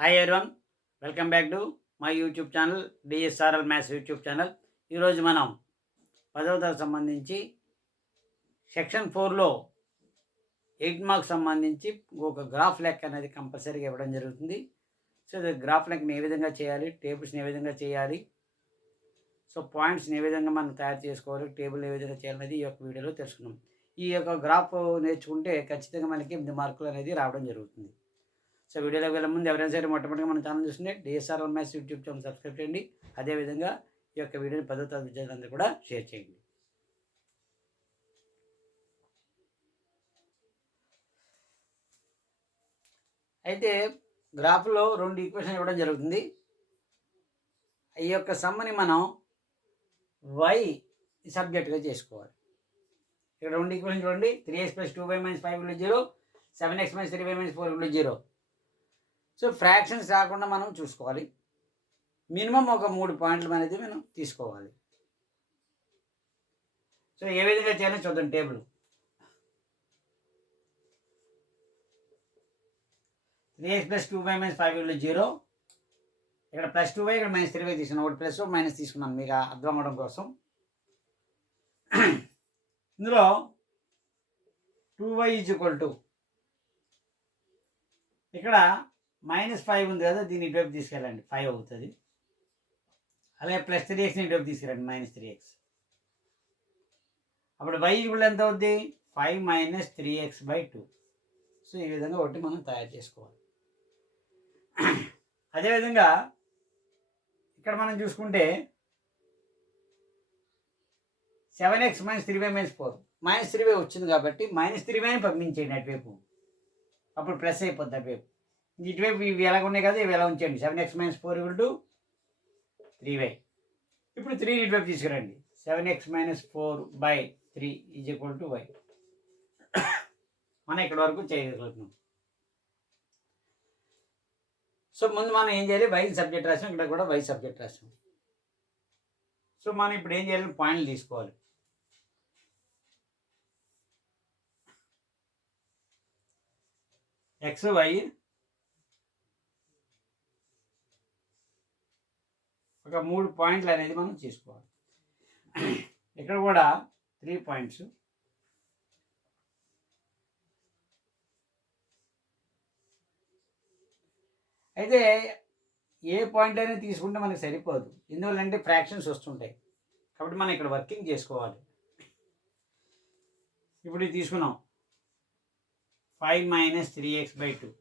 Hi everyone, welcome back to my YouTube channel DSRL maths YouTube channel. ఈరోజు మనం 10వ తరగతి సంబంధించి సెక్షన్ 4లో 8 మార్క్స్ సంబంధించి ఒక గ్రాఫ్ లెక్క అనేది కంపల్సరీగా ఇవ్వడం జరుగుతుంది. సో గ్రాఫ్ లెక్కని ఏ విధంగా చేయాలి, టేబుల్స్ని ఏ విధంగా చేయాలి, సో పాయింట్స్ని ఏ విధంగా మనం తయారు చేసుకోవాలి, టేబుల్ ఏ విధంగా చేయాలనేది ఈ యొక్క వీడియోలో తెలుసుకున్నాం. ఈ యొక్క గ్రాఫ్ నేర్చుకుంటే ఖచ్చితంగా మనకి 8 మార్కులు అనేది రావడం జరుగుతుంది. సో వీడియోలోకి వెళ్ళే ముందు ఎవరైనా సరే మొట్టమొదటిగా మన ఛానల్ చూస్తుంటే DSRL maths YouTube channel subscribe చేయండి. అదేవిధంగా ఈ యొక్క వీడియోని 10వ తరగతి విద్యార్థులందరూ కూడా షేర్ చేయండి. అయితే గ్రాఫ్లో 2 ఈక్వేషన్ ఇవ్వడం జరుగుతుంది. ఈ యొక్క సమ్మని మనం వై సబ్జెక్ట్గా చేసుకోవాలి. ఇక్కడ 2 ఈక్వేషన్ చూడండి. 3x + 2y - 5 = 0, 7x - 3y - 4 = 0. So fractions రాకుండా మనం చూసుకోవాలి. మినిమం ఒక 3 పాయింట్లు అనేది మనం తీసుకోవాలి. సో ఏ విధంగా చేయాలో చూద్దాం. Table 3x + 2y - 5 = 0. ఇక్కడ +2y, ఇక్కడ -3y తీసుకున్నాం. ఒకటి ప్లస్ మైనస్ తీసుకున్నాను మీకు అర్థం అవ్వడం కోసం. ఇందులో 2y = ఇక్కడ -5 ఉంది కదా, దీన్ని ఇటువైపు తీసుకెళ్ళండి, 5 అవుతుంది. అలాగే +3xని ఇటువైపు తీసుకెళ్ళండి, -3x. అప్పుడు y ఎంత అవుద్ది? 5 - 3x/2. సో ఈ విధంగా ఒకటి మనం తయారు చేసుకోవాలి. అదేవిధంగా ఇక్కడ మనం చూసుకుంటే 7x - 3y - 4, -3y వచ్చింది కాబట్టి -3yని పంపించేయండి అటువైపు. అప్పుడు ప్లస్ అయిపోద్ది అటువైపు. ఇటువైపు ఇవి ఎలా ఉన్నాయి కదా, ఇవి ఎలా ఉంచండి. 7x - 4 = 3y. ఇప్పుడు 3 ఇటువైపు తీసుకురండి. 7x - 4/3 = y. మనం ఇక్కడ వరకు చేయగలుగుతున్నాం. సో ముందు మనం ఏం చేయాలి? y సబ్జెక్ట్ రాసాం, ఇక్కడ కూడా y సబ్జెక్ట్ రాసాం. సో మనం ఇప్పుడు ఏం చేయాలి? పాయింట్లు తీసుకోవాలి. x, y ఒక 3 పాయింట్లు అనేది మనం తీసుకోవాలి. ఇక్కడ కూడా 3 పాయింట్స్. అయితే ఏ పాయింట్ అయినా తీసుకుంటే మనకి సరిపోదు. ఎందువల్లంటే ఫ్రాక్షన్స్ వస్తుంటాయి కాబట్టి మనం ఇక్కడ వర్కింగ్ చేసుకోవాలి. ఇప్పుడు ఇది తీసుకున్నాం 5 - 3x/2.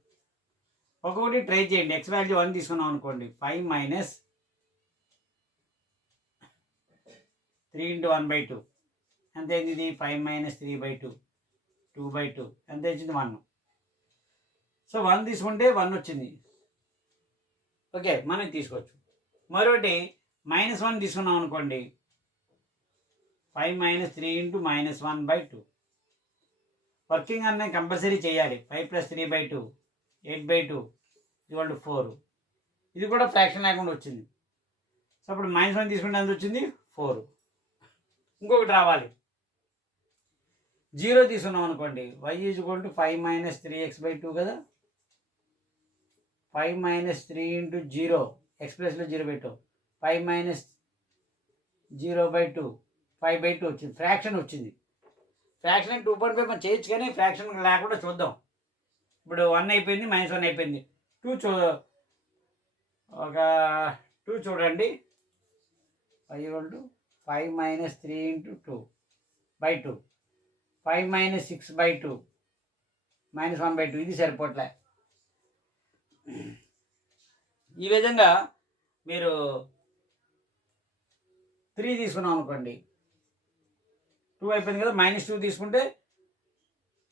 ఒక్కొక్కటి ట్రై చేయండి. x వాల్యూ 1 తీసుకున్నాం అనుకోండి, 5 - 3 × 1/2 ఎంత అయింది? ఇది 5 - 3/2, 2/2 ఎంత వచ్చింది? 1. సో 1 తీసుకుంటే 1 వచ్చింది. ఓకే, మనం తీసుకోవచ్చు. మరొకటి -1 తీసుకున్నాం అనుకోండి, 5 - 3 × -1/2. వర్కింగ్ అన్నీ కంపల్సరీ చేయాలి. 5 + 3/2 8/2 = 4. ఇది కూడా ఫ్రాక్షన్ లేకుండా వచ్చింది. సో అప్పుడు -1 తీసుకుంటే ఎంత వచ్చింది? 4. ఇంకొకటి రావాలి. 0 తీసుకున్నాం అనుకోండి, y = 5 - 3x/2 కదా. 5 - 3 × 0, x ప్లస్లో 0 పెట్టు, 5 - 0/2 5/2 వచ్చింది. ఫ్రాక్షన్ వచ్చింది. ఫ్రాక్షన్ 2.5 మనం చేయొచ్చు, కానీ ఫ్రాక్షన్ లేకుండా చూద్దాం. ఇప్పుడు 1 అయిపోయింది, -1 అయిపోయింది. 2 ఒక 2 చూడండి. y = 5 - 3 × 2/2 5 - 6/2 -1/2. ఇది సరిపోట్లే. ఈ విధంగా మీరు 3 తీసుకున్నాం అనుకోండి, 2 అయిపోయింది కదా. -2 తీసుకుంటే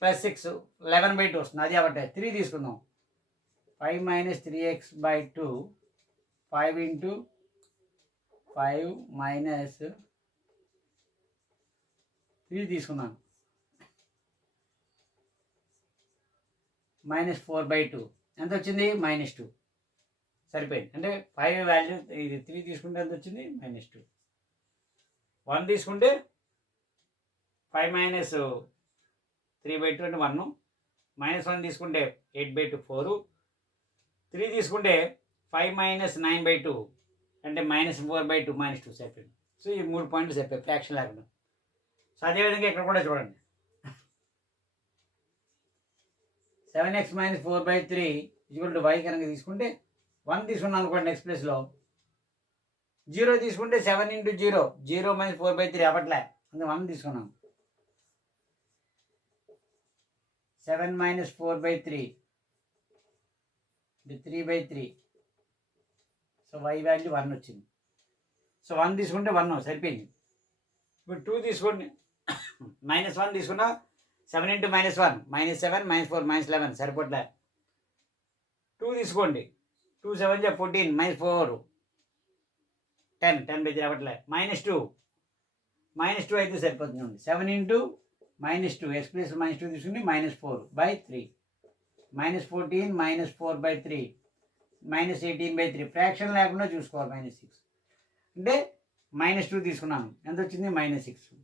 +6 11/2 వస్తుంది. అది అవ్వటే 3 తీసుకుందాం. 5 - 3x/2 5 × 5 - 3 తీసుకున్నాను, -4/2 ఎంత వచ్చింది? -2. సరిపోయింది. అంటే 5 వాల్యూ, ఇది 3 తీసుకుంటే ఎంత వచ్చింది? -2. 1 తీసుకుంటే 5 - 3/2 అంటే 1. -1 తీసుకుంటే 8/2 4. 3 తీసుకుంటే 5 మైనస్ 9/2 అంటే -4/2 -2 సరిపోయింది. సో ఈ 3 పాయింట్లు చెప్పాయి ఫ్రాక్షన్ లేకుండా. సో అదేవిధంగా ఇక్కడ కూడా చూడండి 7x - 4/3 y కనుక తీసుకుంటే 1 తీసుకున్నాం అనుకోండి నెక్స్ట్ ప్లేస్లో. 0 తీసుకుంటే 7 × 0 0 - 4/3 అవ్వట్లే అందుకే 1 తీసుకున్నాం. 7 - 4/3 అంటే 3/3. సో y వాల్యూ 1 వచ్చింది. సో 1 తీసుకుంటే 1 సరిపోయింది. ఇప్పుడు 2 తీసుకోండి -1 తీసుకున్నా 7 × -1 -7 -4 -11 సరిపోట్లే. 2 తీసుకోండి 2 7 14 -4 10 10/3 అవ్వట్లే. -2 అయితే సరిపోతుంది. 7 × -2 x ప్లస్ -2 తీసుకుంటే -4/3 -14 -4/3 -18/3 ఫ్రాక్షన్ లేకుండా చూసుకోవాలి. -6 అంటే -2 తీసుకున్నాను ఎంత వచ్చింది -6.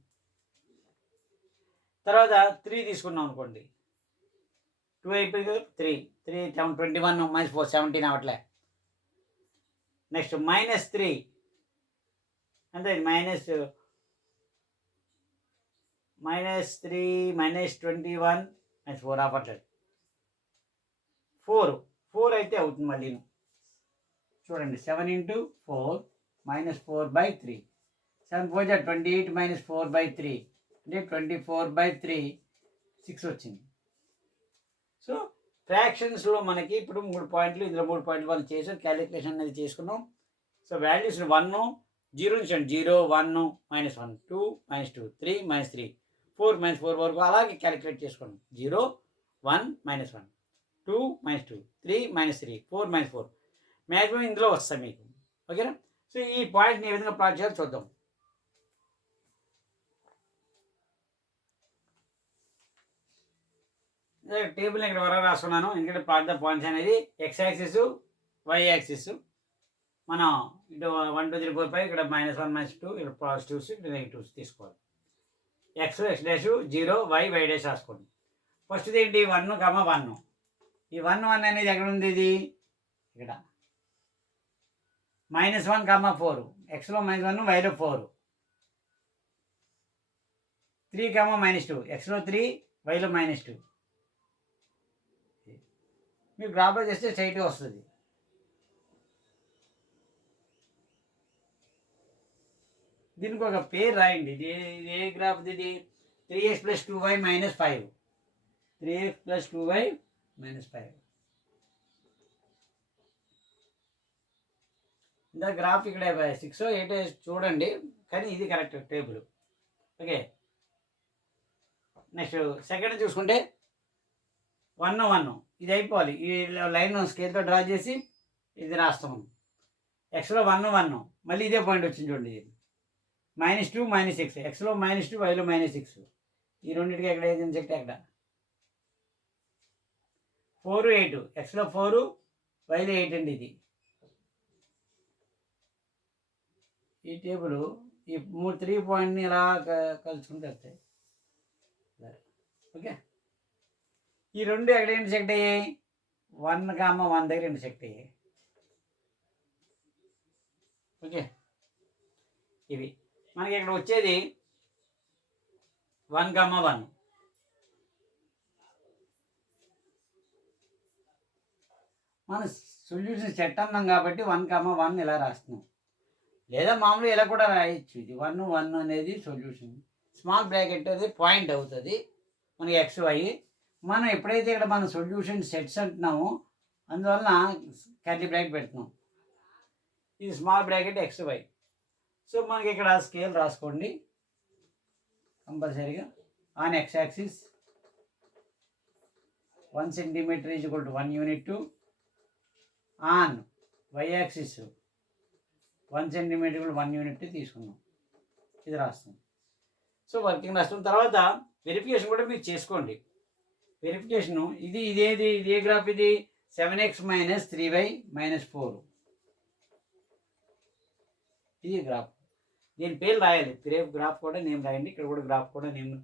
తర్వాత 3 తీసుకున్నాం అనుకోండి 2 అయిపోయింది కదా 3 21 -4 17 అవ్వట్లే. నెక్స్ట్ -3 అంటే -3 -21 -4 అవ్వట్లేదు. 4 అయితే అవుతుంది మళ్ళీ. చూడండి 7 × 4 -4/3 7 4 28 -4/3 అంటే 24/3 6 వచ్చింది. సో ఫ్రాక్షన్స్లో మనకి ఇప్పుడు 3 పాయింట్లు ఇందులో 3 పాయింట్లు మనం చేసాం క్యాలిక్యులేషన్ అనేది చేసుకున్నాం. సో వాల్యూస్ 1 0 నుంచి 0 1 -1 2 -2 3 -3 4 -4 వరకు అలాగే క్యాలిక్యులేట్ చేసుకోండి. 0 1 -1 2 -2 3 -3 4 -4 మ్యాక్సిమం ఇందులో వస్తాయి మీకు. ఓకేనా. సో ఈ పాయింట్ని ఏ విధంగా ప్లాట్ చేయాలో చూద్దాం. టేబుల్ ఇక్కడ వరకు రాసుకున్నాను ఎందుకంటే ప్లాట్ ద పాయింట్స్ అనేది x యాక్సిస్ y యాక్సిస్. మనం ఇటు 1 2 3 4 5 ఇక్కడ -1 -2 ఇక్కడ పాజిటివ్స్ ఇక్కడ నెగిటివ్స్ తీసుకోవాలి. x డాష్ 0 y డాష్ రాసుకోండి. ఫస్ట్ ఏంటి 1 1 ఈ 1 1 అనేది ఎక్కడ ఉంది ఇది ఇక్కడ -1 4 xలో -1 yలో 4 3 -2 xలో 3 yలో -2 మీరు గ్రాఫ్లో చేస్తే స్ట్రైట్గా వస్తుంది. దీనికి ఒక పేరు రాయండి. ఇది ఏ గ్రాఫ్ ఇది 3x + 2y - 5 3x + 2y - 5. ఇంత గ్రాఫ్ ఇక్కడ 6 8 చూడండి కానీ ఇది correct table. Okay. Next second చూసుకుంటే 1 1 ఇది అయిపోవాలి. ఈ లైన్ స్కేల్తో డ్రా చేసి ఇది రాస్తాము. ఎక్స్లో 1 1 మళ్ళీ ఇదే పాయింట్ వచ్చింది చూడండి. ఇది -2 -6 ఎక్స్లో -2 వైలో -6 ఈ రెండింటికి ఎక్కడ ఏది ఇన్సెక్ట్ ఎక్కడ 4 8 ఎక్స్లో 4 వైలో 8 అండి. ఇది ఈ టేబుల్ ఈ 3 పాయింట్ని ఇలా కలుసుకుంటే వస్తాయి. ఓకే. ఈ రెండు ఎక్కడ ఇంటర్సెక్ట్ అయ్యాయి 1 1 దగ్గర ఇంటర్సెక్ట్ అయ్యాయి. ఓకే. ఇవి మనకి ఇక్కడ వచ్చేది 1 1 మన సొల్యూషన్ సెట్ అన్నాం కాబట్టి 1 1 ఇలా రాస్తున్నాం. లేదా మామూలుగా ఇలా కూడా రాయొచ్చు. ఇది 1 1 అనేది సొల్యూషన్. స్మాల్ బ్రాకెట్ అనేది పాయింట్ అవుతుంది మనకి XY. మనం ఎప్పుడైతే ఇక్కడ మన సొల్యూషన్ సెట్స్ అంటున్నామో అందువలన కర్లీ బ్రాకెట్ పెడుతున్నాం. ఇది స్మాల్ బ్రాకెట్ XY. సో మనకి ఇక్కడ స్కేల్ రాసుకోండి కంపల్సరీగా. On x axis 1 cm = 1 unit. On y axis 1 cm = 1 unit తీసుకున్నాం. ఇది రాస్తాం. సో వర్కింగ్ రాస్తాం. తర్వాత వెరిఫికేషన్ కూడా మీరు చేసుకోండి. వెరిఫికేషను ఇదేది ఏ గ్రాఫ్ ఇది 7x - 3y - 4 ఇది గ్రాఫ్. దీని పేరు రాయాలి. గ్రాఫ్ కూడా నేమ్ రాయండి. ఇక్కడ కూడా గ్రాఫ్ కూడా నేమ్.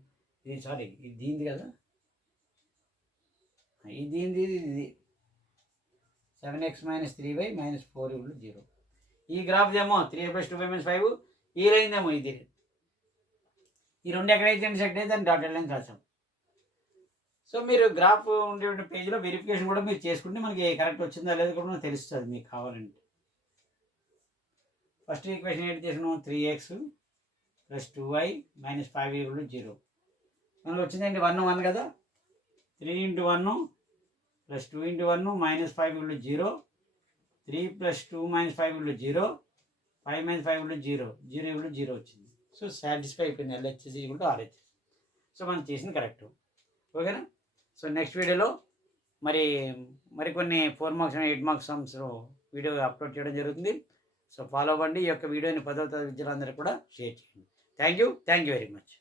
ఇది సారీ ఇది దీనిది కదా, ఇది దీనిది ఇది 7x - 3y - 4 = 0. ఈ గ్రాఫ్ ఏమో 3a + 2b - 5, ఈ లైన్ ఏమో ఇది. ఈ రెండు ఎక్కడైతే ఇంటర్సెక్ట్ అయితే దాన్ని డాటెడ్ లైన్ రాసాం. సో మీరు గ్రాఫ్ ఉండే పేజ్లో వెరిఫికేషన్ కూడా మీరు చేసుకుంటే మనకి కరెక్ట్ వచ్చిందా లేదా కూడా మనకు తెలుస్తుంది మీకు కావాలంటే. ఫస్ట్ ఈక్వేషన్ ఏంటి చేసినాం? 3x + 2y - 5 = 0. మనకు వచ్చిందండి 1 1 కదా. 3 × 1 + 2 × 1 - 5 = 0. 3 + 2 - 5 = 0. 5 - 5 = 0. 0 = 0 వచ్చింది. సో సాటిస్ఫై అయిపోయింది. LHS = RHS. సో మనం చేసింది కరెక్ట్. ఓకేనా? సో నెక్స్ట్ వీడియోలో మరికొన్ని 4 marks 8 marks sums video upload చేయడం జరుగుతుంది. సో ఫాలో అవ్వండి. ఈ యొక్క వీడియోని 10వ తరగతి విద్యార్థులందరూ కూడా షేర్ చేయండి. Thank you very much.